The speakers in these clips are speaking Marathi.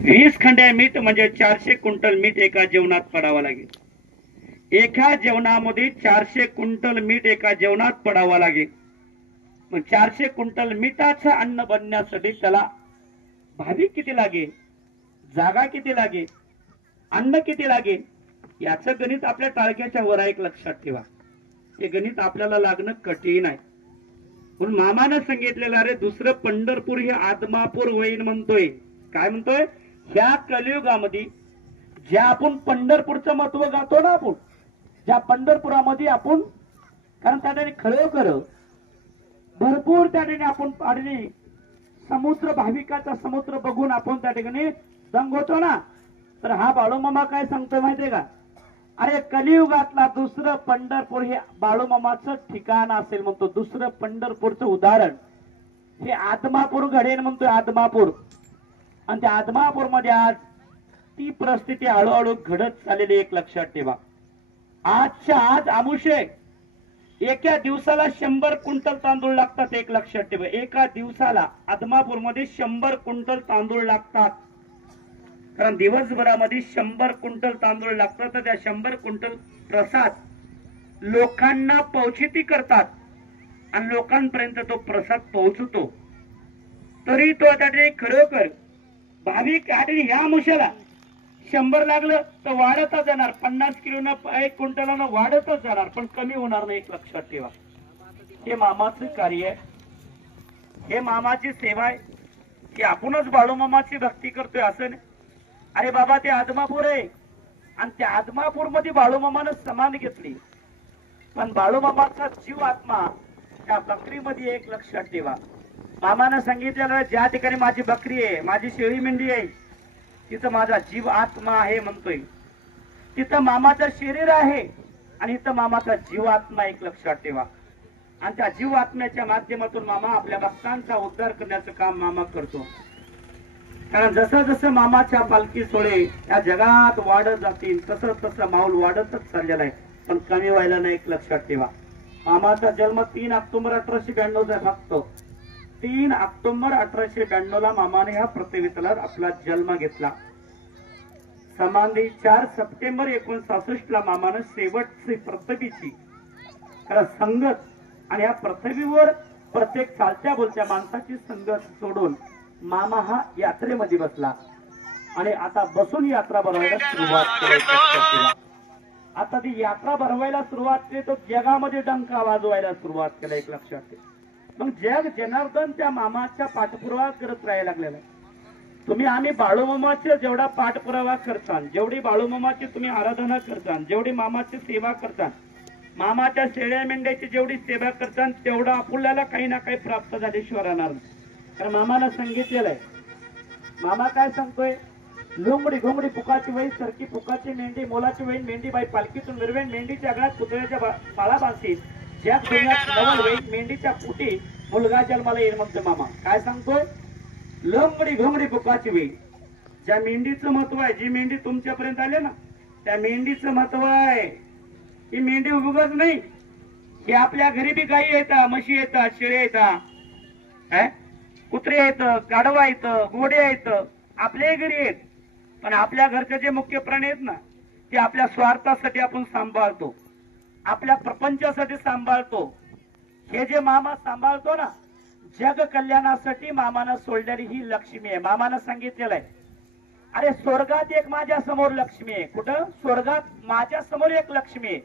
20 खंड्या मीठ म्हणजे 400 क्विंटल मीठ एका जेवणात पडावं लागेल. एका जेवणामध्ये 400 क्विंटल मीठ एका जेवणात पडावं लागेल. मग 400 क्विंटल मीठाचं अन्न बनण्यासाठी त्याला भावी किती लागेल, जागा किती लागेल, अन्न किती लागेल, याचं गणित आपल्या टाळक्याच्या वर एक लक्षात ठेवा. हे गणित आपल्याला लागणं कठीण आहे. म्हणून मामानं सांगितलेलं अरे दुसरं पंढरपूर हे आदमापूर होईल म्हणतोय. काय म्हणतोय? ह्या कलियुगामध्ये ज्या आपण पंढरपूरचं महत्व गातो ना, आपण ज्या पंढरपुरामध्ये आपण, कारण त्या ठिकाणी खरोखर भरपूर त्या ठिकाणी आपण पाडली समुद्र, भाविकाचा समुद्र बघून आपण त्या ठिकाणी दंग होतो ना. तर हा बाळूमामा काय सांगतोय माहितीये का? अरे कलियुगातला दुसरं पंढरपूर हे बाळूमामाचं ठिकाण असेल म्हणतो. दुसरं पंढरपूरचं उदाहरण हे आदमापूर घडेल म्हणतोय, आदमापूर. आणि त्या आदमापूर मध्ये आज ती परिस्थिती हळूहळू घडत चाललेली एक लक्षात ठेवा. आजच्या आज आमुषे एका दिवसाला 100 क्विंटल तांदूळ लागतात. एक लक्षात ठेवा, एका दिवसाला आदमापूर मध्ये 100 क्विंटल तांदूळ लागतात. कारण दिवसभरामध्ये 100 क्विंटल तांदूळ लागतात. तर त्या 100 क्विंटल प्रसाद लोकांना पोहोचिती करतात आणि लोकांपर्यंत तो प्रसाद पोहोचतो. तरी तो त्या खरोखर भाविक ह्या मुशाला 100 लागलं तर वाढतच जाणार, 50 किलोनं 1 क्विंटलानं वाढतच जाणार, पण कमी होणार नाही. एक लक्षात ठेवा, हे मामाचं कार्य आहे, हे मामाची सेवा आहे, की आपणच बाळूमामाची भक्ती करतोय असं नाही. अरे बाबा ते आदमापूर आहे आणि त्या आदमापूर मध्ये बाळूमामानं समान घेतली, पण बाळूमामाचा जीव आत्मा त्या बकरीमध्ये. एक लक्षात ठेवा, मामानं सांगितलेलं ज्या ठिकाणी माझी बकरी आहे, माझी शेळी मेंढी आहे, तिथं माझा जीव आत्मा आहे म्हणतोय. तिथं मामाचं शरीर आहे आणि इथं मामाचा जीव आत्मा. एक लक्षात ठेवा, आणि त्या जीव आत्म्याच्या माध्यमातून मामा आपल्या भक्तांचा उद्धार करण्याचं काम मामा करतो. कारण जसं जसं मामाच्या पालखी सोहळे या जगात वाढत जातील तसं तसं माऊल वाढतच चाललेला आहे, पण कमी व्हायला नाही. एक लक्षात ठेवा, मामाचा जन्म 3 ऑक्टोबर 1892 फक्त 3 ऑक्टोबर 1892 ला मामाने ह्या पृथ्वी तलावर आपला जन्म घेतला. समाधी 4 सप्टेंबर 1966 ला मामानं शेवटची पृथ्वीची संगत आणि या पृथ्वीवर प्रत्येक चालत्या बोलत्या माणसाची संगत सोडून मामा हा यात्रेमध्ये बसला आणि आता बसून यात्रा भरवायला सुरुवात केली. आता ती यात्रा भरवायला सुरुवात केली तर जगामध्ये डंका वाजवायला सुरुवात केला. एक लक्षात ठेवा, मग जग जनार्दन त्या मामाच्या पाठपुरावा करत राहायला लागलेला. तुम्ही आम्ही बाळूमामाचे जेवढा पाठपुरावा करतान, जेवढी बाळूमामाची तुम्ही आराधना करतान, जेवढी मामाची सेवा करतान, मामाच्या शेळ्या मेंढ्याची जेवढी सेवा करतान, तेवढा आपल्याला काही ना काही प्राप्त झाल्याशिवाय राहणार नाही. कारण मामानं सांगितलेलं आहे, मामा काय सांगतोय? लोंगडी घोंगडी पुकाची वही सरकी पुकाची मेंढी मोलाची वही मेंढी बाई पालखीतून मिरवेन मेंढीच्या गळ्यात पुतळ्याच्या माळा बांधतील ज्या दुनियात नवल वही मेंढीच्या पोटी मुलगा जन्माला येईल म्हणतो मामा. काय सांगतोय? लोंगडी घोंगडी पुकाची वही. ज्या मेंढीचं महत्व आहे, जी मेंढी तुमच्यापर्यंत आले ना, त्या मेंढीचं महत्व आहे. ही मेंढी उगच नाही, ही आपल्या घरी बी गायी येतात, म्हशी येतात, शेळ्या येतात, कुत्रे आहेत, गाढवा आहेत, घोडे आहेत, आपल्या घरी आहेत. पण आपल्या घरचे जे मुख्य प्राणी आहेत ना, ते आपल्या स्वार्थासाठी आपण सांभाळतो, आपल्या प्रपंचासाठी सांभाळतो. हे जे मामा सांभाळतो ना, जग कल्याणासाठी मामानं सोडलेली ही लक्ष्मी आहे. मामानं सांगितलेलं आहे, अरे स्वर्गात एक माझ्या समोर लक्ष्मी आहे. कुठं? स्वर्गात माझ्या समोर एक लक्ष्मी आहे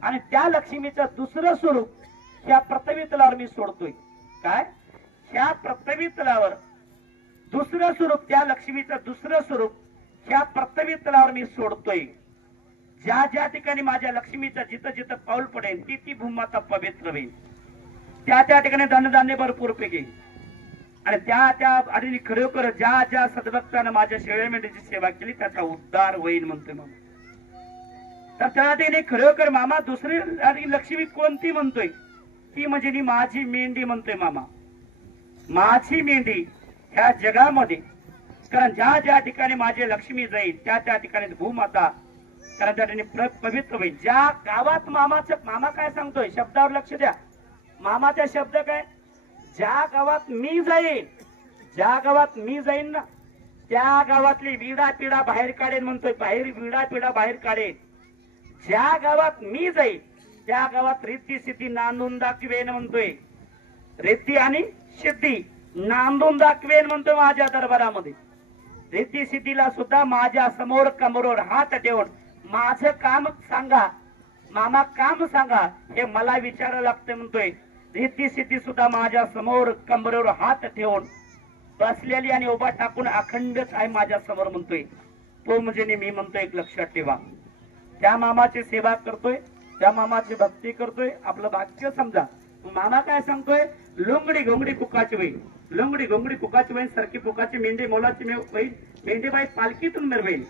आणि त्या लक्ष्मीचं दुसरं स्वरूप ह्या पृथ्वी तलावर मी सोडतोय. काय? ह्या पृथ्वी तलावर दुसरं स्वरूप, त्या लक्ष्मीचं दुसरं स्वरूप ह्या पृथ्वी तलावर मी सोडतोय. ज्या ज्या ठिकाणी माझ्या लक्ष्मीचं जिथं जिथं पाऊल पडेल ती ती भूमाता पवित्र होईल. त्या त्या ठिकाणी धनधान्य भरपूर पैकी आणि त्या त्या आणि खरोखर ज्या ज्या सद्भक्तानं माझ्या शेळ्या मेंढीची सेवा केली त्याचा उद्धार होईल म्हणतोय मामा. तर त्या ठिकाणी खरोखर मामा दुसरी लक्ष्मी कोणती म्हणतोय? ती म्हणजे माझी मेंढी म्हणतोय मामा. माझी मेंढी ह्या जगामध्ये, कारण ज्या ज्या ठिकाणी माझी लक्ष्मी जाईल त्या त्या ठिकाणी भूमाता कारण त्या ठिकाणी पवित्र होईल. ज्या गावात मामा काय सांगतोय? शब्दावर लक्ष द्या. मामाचा शब्द काय? ज्या गावात मी जाईन, ज्या गावात मी जाईन ना त्या गावातली विडा पिडा बाहेर काढेन म्हणतोय, विडा पिडा बाहेर काढेन. ज्या गावात मी जाईल त्या गावात रिद्धी सिद्धी नांदून दाखवेन म्हणतोय. रिद्धी आणि सिद्धी नांदून दाखवेन म्हणतोय माझ्या दरबारामध्ये. रिद्धी सिद्धीला सुद्धा माझ्या समोर कमरेवर हात ठेवून माझं काम सांगा मामा, काम सांगा हे मला विचारायला लागतं म्हणतोय. रिद्धी सिद्धी सुद्धा माझ्या समोर कमरेवर हात ठेवून बसलेली आणि उभा टाकून अखंडच आहे माझ्या समोर म्हणतोय. तो म्हणजे मी म्हणतोय एक लक्षात ठेवा. त्या मामाची सेवा करतोय, त्या मामाची भक्ती करतोय, आपलं भाग्य समजा. मामा काय सांगतोय, लोंगडी घोंगडी कुकाची बाई, लोंगडी घोंगडी कुकाची बाई सारखी पुकाची मेंढी मोलाची बाई, मेंढीबाई पालखीतून मिरवेल.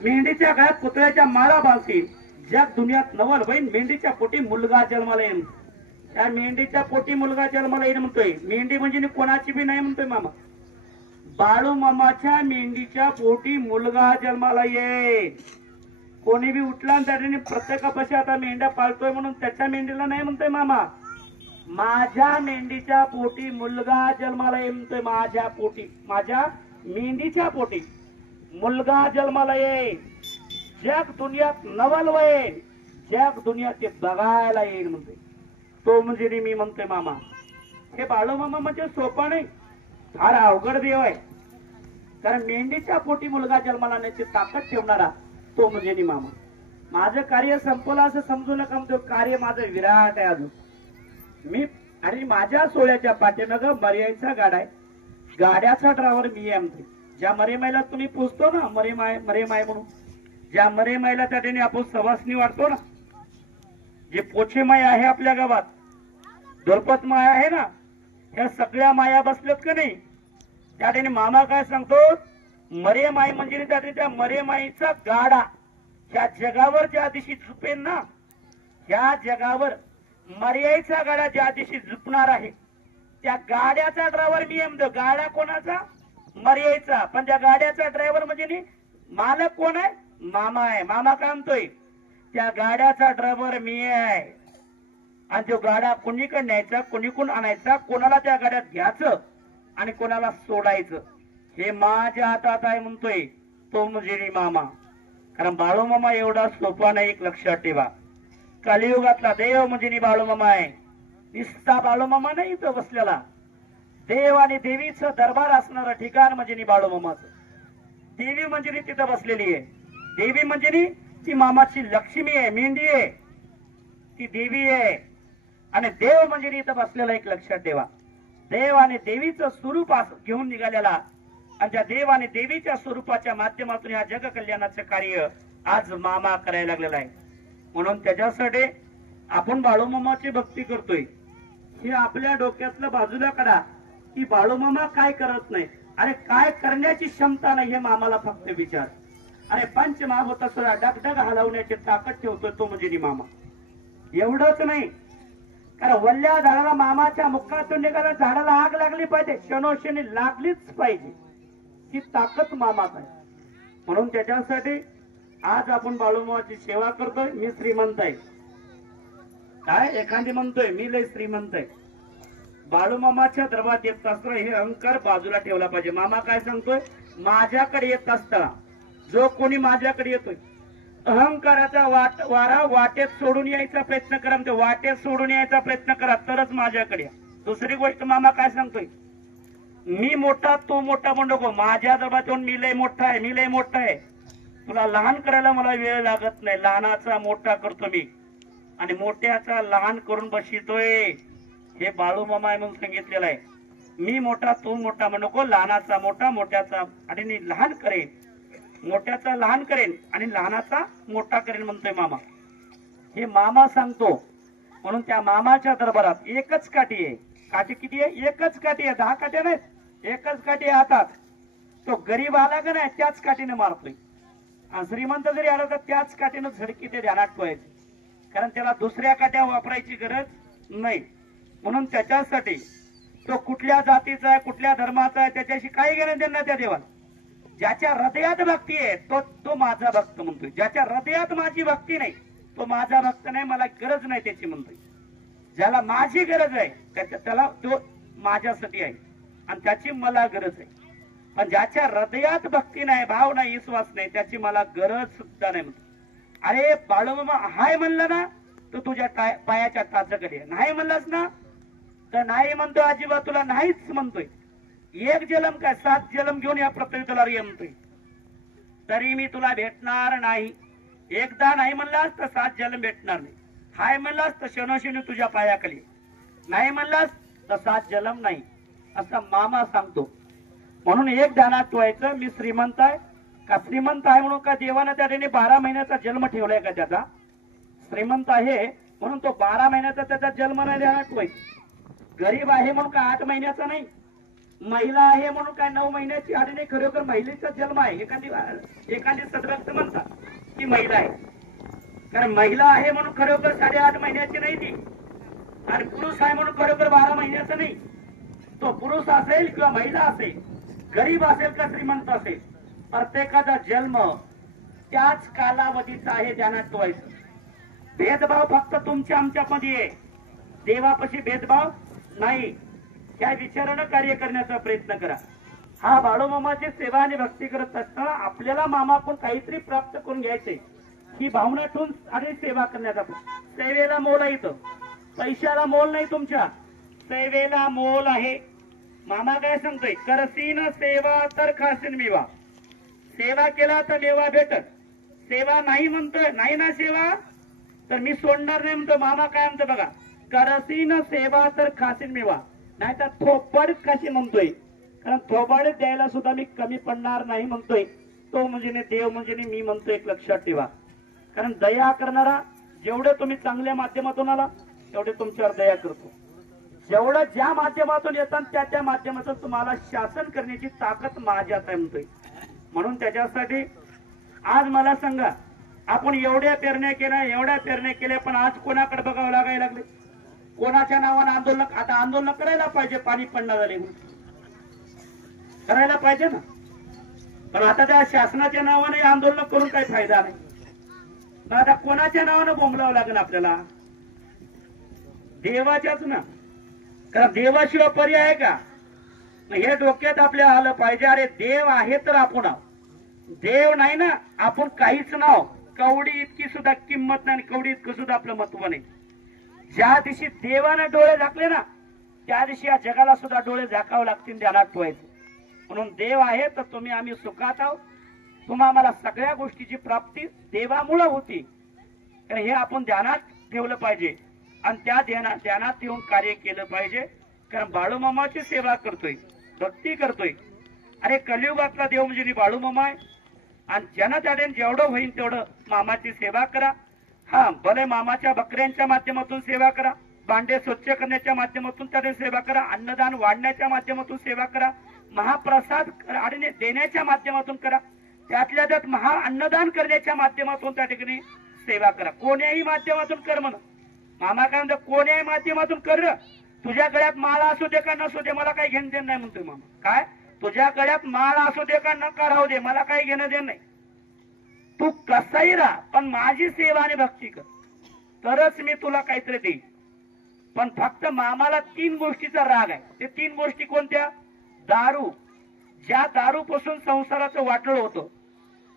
मेंढीच्या गळ्यात पुतळ्याच्या माळा बांधतील. जग दुनियात नवल बहीण मेंढीच्या पोटी मुलगा जन्माला येईल. त्या मेंढीच्या पोटी मुलगा जन्माला येईल म्हणतोय. मेंढी म्हणजे कोणाची बी नाही म्हणतोय मामा. बाळू मामाच्या मेंढीच्या पोटी मुलगा जन्माला येईल. कोणी बी उठला त्याने प्रत्येकापाशी आता मेंढ्या पाळतोय म्हणून त्याच्या मेंढीला नाही म्हणतोय मामा. माझ्या मेंढीच्या पोटी मुलगा जन्माला येईल म्हणतोय. माझ्या पोटी, माझ्या मेंढीच्या पोटी मुलगा जन्माला येईल. जग दुनियात नवल वळेल, जग दुनियात ते बघायला येईल म्हणतोय. तो म्हणजे मी म्हणतोय मामा. हे बाळू मामा म्हणजे सोपा नाही, फार अवघड देव आहे. कारण मेंढीच्या पोटी मुलगा जन्माला येण्याची ताकद ठेवणारा तो म्हणजे मामा. माझं कार्य संपलं असं समजू नका म्हणतो. कार्य माझं विराट आहे अजून. मी आणि माझ्या सोहळ्याच्या पाठीमागं मर्याईचा गाडा आहे. गाड्याचा ड्रायव्हर मी आहे म्हणतोय. ज्या मरेमाईला तुम्ही पुजतो ना, मरेमाय म्हणून, ज्या मरेमाईला त्या ठिकाणी आपण सवासनी वाटतो ना, जे पोछे माय आहे आपल्या गावात, दोरपत माय आहे ना, ह्या सगळ्या माया बसल्यात का नाही. त्या ठिकाणी मामा काय सांगतो, मरेमाई म्हणजे त्या मरेमाईचा गाडा ह्या जगावर ज्या दिवशी झुपेन ना, ह्या जगावर मर्याईचा गाडा ज्या दिवशी झुपणार आहे त्या गाड्याचा ड्रायव्हर मी म्हणतो. गाडा कोणाचा? मर्याईचा. पण त्या गाड्याचा ड्रायव्हर म्हणजे मालक कोण आहे? मामा आहे. मामा काय म्हणतोय, त्या गाड्याचा ड्रायव्हर मी आहे. आणि तो गाडा कोणीकडे न्यायचा, कोणीकडून आणायचा, कोणाला त्या गाड्यात घ्यायचं आणि कोणाला सोडायचं हे माझ्या हातात आहे म्हणतोय तो म्हणजे मामा. कारण बाळू मामा एवढा सोपा नाही, एक लक्षात ठेवा. कलियुगातला देव म्हणजे बाळू मामा आहे. निस्ता बाळू मामा नाही इथं बसलेला. देव आणि देवीचं दरबार असणारं ठिकाण म्हणजे बाळू मामाचं. देवी म्हणजे तिथं बसलेली आहे. देवी म्हणजे ती मामाची लक्ष्मी आहे, मेंढी आहे, ती देवी आहे. आणि देव म्हणजे इथं बसलेला, एक लक्षात ठेवा. देव आणि देवीचं स्वरूप घेऊन निघालेला आणि त्या देव आणि देवीच्या स्वरूपाच्या माध्यमातून या जग कल्याणाचं कार्य आज मामा करायला लागलेला आहे. म्हणून त्याच्यासाठी आपण बाळूमामाची भक्ती करतोय. हे आपल्या डोक्यातलं बाजूला काढा की बाळूमामा काय करत नाही. अरे काय करण्याची क्षमता नाही हे मामाला फक्त विचार. अरे पंचमहाभूत सुद्धा डगडग हलवण्याची ताकद ठेवतोय तो म्हणजे मामा. एवढंच नाही, कारण वल्ल्या झाडाला मामाच्या मुखातून निघाला झाडाला आग लागली पाहिजे, क्षणोक्षणी लागलीच पाहिजे, ही ताकद मामाच आहे. म्हणून त्याच्यासाठी आज आपण बाळूमामाची सेवा करतोय. मी श्रीमंत आहे काय, एखादी म्हणतोय मी लय श्रीमंत आहे. बाळूमामाच्या दरबारात येत असताना हे अहंकार बाजूला ठेवला पाहिजे. मामा काय सांगतोय, माझ्याकडे येत असताना जो कोणी माझ्याकडे येतोय अहंकाराचा वारा वाटेत सोडून यायचा प्रयत्न करा. म्हणजे वाटेत सोडून यायचा प्रयत्न करा तरच माझ्याकडे. दुसरी गोष्ट मामा काय सांगतोय, मी मोठा तू मोठा म्हणू नको. माझ्या दरबारात येऊन मी लय मोठा आहे, मी लय मोठा आहे. तुला लहान करायला मला वेळ लागत नाही. लहानाचा मोठा करतो मी आणि मोठ्याचा लहान करून बसितोय. हे बाळू मामा आहे म्हणून सांगितलेलं आहे. मी मोठा तू मोठा म्हणू नको. लहानाचा मोठा, मोठ्याचा आणि मी लहान करेन, मोठ्याचा लहान करेन आणि लहानाचा मोठा करेन म्हणतोय मामा. हे मामा सांगतो. म्हणून त्या मामाच्या दरबारात एकच काठी आहे. काठी किती आहे? एकच काठी आहे. 10 काठ्या नाहीत, एकच काठी आहे हातात. तो गरीब आला का नाही त्याच काठीने मारतोय आणि श्रीमंत जरी आला तर त्याच काठीनं झडकी ते ध्यानात ठेवायची. कारण त्याला दुसऱ्या काठ्या वापरायची गरज नाही. म्हणून त्याच्यासाठी तो कुठल्या जातीचा आहे, कुठल्या धर्माचा आहे त्याच्याशी काही घेणं देणं नाही त्या देवाला. ज्याच्या हृदयात भक्ती आहे तो माझा भक्त म्हणतोय. ज्याच्या हृदयात माझी भक्ती नाही तो माझा भक्त नाही, मला गरज नाही त्याची म्हणतोय. ज्याला माझी गरज आहे त्याला तो माझ्यासाठी आहे आणि त्याची मला गरज आहे. पण ज्याच्या हृदयात भक्ती नाही, भाव नाही, विश्वास नाही, त्याची मला गरज सुद्धा नाही म्हणतो. अरे बाळूमामा हाय म्हणलं ना तर तुझ्या पायाच्या टाचाकडे, नाही म्हणलास ना तर नाही म्हणतोय, अजिबात तुला नाहीच म्हणतोय. एक जलम काय 7 जलम घेऊन या पृथ्वी तुला म्हणतोय, तरी मी तुला भेटणार नाही. एकदा नाही म्हणलास तर 7 जलम भेटणार नाही. हाय म्हणलास तर शनोशनी तुझ्या पायाखाली, नाही म्हणलास तर 7 जलम नाही, असं मामा सांगतो. म्हणून एक ध्यानात ठेवायचं, मी श्रीमंत आहे का? श्रीमंत आहे म्हणून का देवानं त्याने 12 महिन्याचा जन्म ठेवलाय का? त्याचा श्रीमंत आहे म्हणून तो 12 महिन्याचा त्याचा जन्म नाही ध्यानात ठेवायचं. गरीब आहे म्हणून का 8 महिन्याचा नाही. महिला आहे म्हणून काय 9 महिन्याची आणि नाही, खरोखर महिलेचा जन्म आहे. एखादी सद्भक्त म्हणतात की महिला आहे, कारण महिला आहे म्हणून खरोखर 8.5 महिन्याची नाही ती, आणि पुरुष आहे म्हणून खरोखर 12 महिन्याचा नाही. तो पुरुष असेल किंवा महिला असेल, गरीब असेल का श्रीमंत असेल, प्रत्येकाचा जन्म त्याच कालावधीचा आहे, ध्यानात ठेवायचं. भेदभाव फक्त तुमच्या आमच्यामध्ये आहे, देवापाशी भेदभाव नाही. त्या विचारानं कार्य करण्याचा प्रयत्न करा. हा बाळूमामाची सेवा आणि भक्ती करत असताना आपल्याला मामाकडून काहीतरी प्राप्त करून घ्यायचे, ही भावना ठेवून आणि सेवा करण्याचा. सेवेला मोल आहे, इथं पैशाला मोल नाही, तुमच्या सेवेला मोल आहे. मामा काय सांगतोय, करसीन सेवा तर खासीन मेवा. सेवा केला तर मेवा भेटत. सेवा नाही म्हणतोय, नाही ना सेवा तर मी सोडणार नाही म्हणतो. मामा काय म्हणतो बघा, करसीन सेवा तर खासीन मेवा, नाही तर थोपड कशी म्हणतोय, कारण थोबड द्यायला सुद्धा मी कमी पडणार नाही म्हणतोय. तो म्हणजे देव म्हणजे मी म्हणतोय, एक लक्षात ठेवा. कारण दया करणारा जेवढे तुम्ही चांगल्या माध्यमातून आला तेवढे तुमच्यावर दया करतो. जेवढं ज्या माध्यमातून येतात त्या माध्यमातून तुम्हाला शासन करण्याची ताकद माझ्यात आहे म्हणतोय. म्हणून त्याच्यासाठी आज मला सांगा, आपण एवढ्या पेरण्या केल्या पण आज कोणाकडे बघावं लागायला लागले? कोणाच्या नावानं आंदोलन? आता आंदोलन करायला पाहिजे, पाणी पडणार झाले करायला पाहिजे ना, पण आता त्या शासनाच्या नावाने आंदोलन करून काही फायदा नाही. आता कोणाच्या नावानं बोंबलावं लागेल आपल्याला? देवाच्याच ना, कारण देवाशिवाय पर्याय आहे का? हे डोक्यात आपल्या आलं पाहिजे. अरे देव आहे तर आपण आहोत, देव नाही ना आपण काहीच नाव. कवडी इतकी सुद्धा किंमत नाही, कवडी इतकं सुद्धा आपलं महत्व नाही. ज्या दिवशी देवाने डोळे झाकले ना त्या दिवशी या जगाला सुद्धा डोळे झाकावे लागतील, ध्यानात ठेवायचं. म्हणून देव आहे तर तुम्ही आम्ही सुखात आहोत. तुम्हाला सगळ्या गोष्टीची प्राप्ती देवामुळे होती, तर हे आपण ध्यानात ठेवलं पाहिजे आणि त्या ध्यानात येऊन कार्य केलं पाहिजे. कारण बाळूमामाची सेवा करतोय, भक्ती करतोय. अरे कलियुगातला देव म्हणजे बाळूमामा आहे. आणि जनताडेन जेवढं होईल तेवढं मामाची सेवा करा. हा भले मामाच्या बकऱ्यांच्या माध्यमातून सेवा करा, भांडे स्वच्छ करण्याच्या माध्यमातून त्याने सेवा करा, अन्नदान वाढण्याच्या माध्यमातून सेवा करा, महाप्रसाद आणि देण्याच्या माध्यमातून करा, त्यातल्या त्यात महा अन्नदान करण्याच्या माध्यमातून त्या ठिकाणी सेवा करा. कोण्याही माध्यमातून कर म्हण. मामा काय म्हणतो, कोण्याही माध्यमातून कर. तुझ्या गळ्यात माळा असू दे का नसू दे, मला काही घेणं देणं नाही म्हणतोय मामा. काय तुझ्या गळ्यात माळा असू दे का नका राहू दे, मला काही घेणं देणं नाही. तू कसाही राहा पण माझी सेवा आणि भक्ती कर, तरच मी तुला काहीतरी देईन. पण फक्त मामाला 3 गोष्टीचा राग आहे. ते 3 गोष्टी कोणत्या? दारू. ज्या दारूपासून संसाराचं वाटलं होतं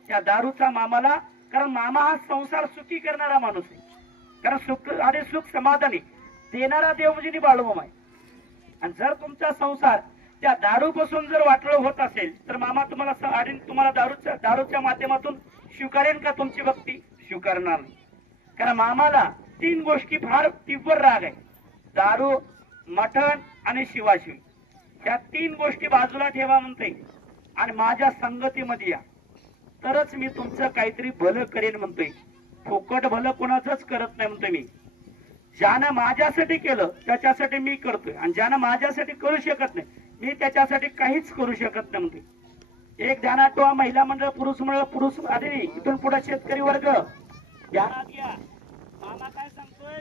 त्या दारूचा मामाला, कारण मामा हा संसार सुखी करणारा माणूस आहे. कारण सुख आणि सुख समाधानी देणारा देव म्हणजे बाळूमामा आहे. आणि जर तुमचा संसार त्या दारूपासून जर वाटलं होत असेल तर मामा तुम्हाला दारूच्या माध्यमातून स्वीकारेन का? तुमची भक्ती स्वीकारणार नाही. कारण मामाला 3 गोष्टी फार तीव्र राग आहे, दारू, मटण आणि शिवाशिवी. त्या 3 गोष्टी बाजूला ठेवा म्हणते आणि माझ्या संगतीमध्ये या, तरच मी तुमचं काहीतरी भलं करेन म्हणतोय. फुकट भलं कोणाचंच करत नाही म्हणतोय मी. ज्यानं माझ्यासाठी केलं त्याच्यासाठी मी करतोय, आणि ज्यानं माझ्यासाठी करू शकत नाही मी त्याच्यासाठी काहीच करू शकत नाही म्हणतोय. एक ध्यानात ठेवा, महिला मंडळ, पुरुष मंडळ, पुरुष आधी इथून पुढे शेतकरी वर्ग ध्यानात घ्या. मामा काय सांगतोय?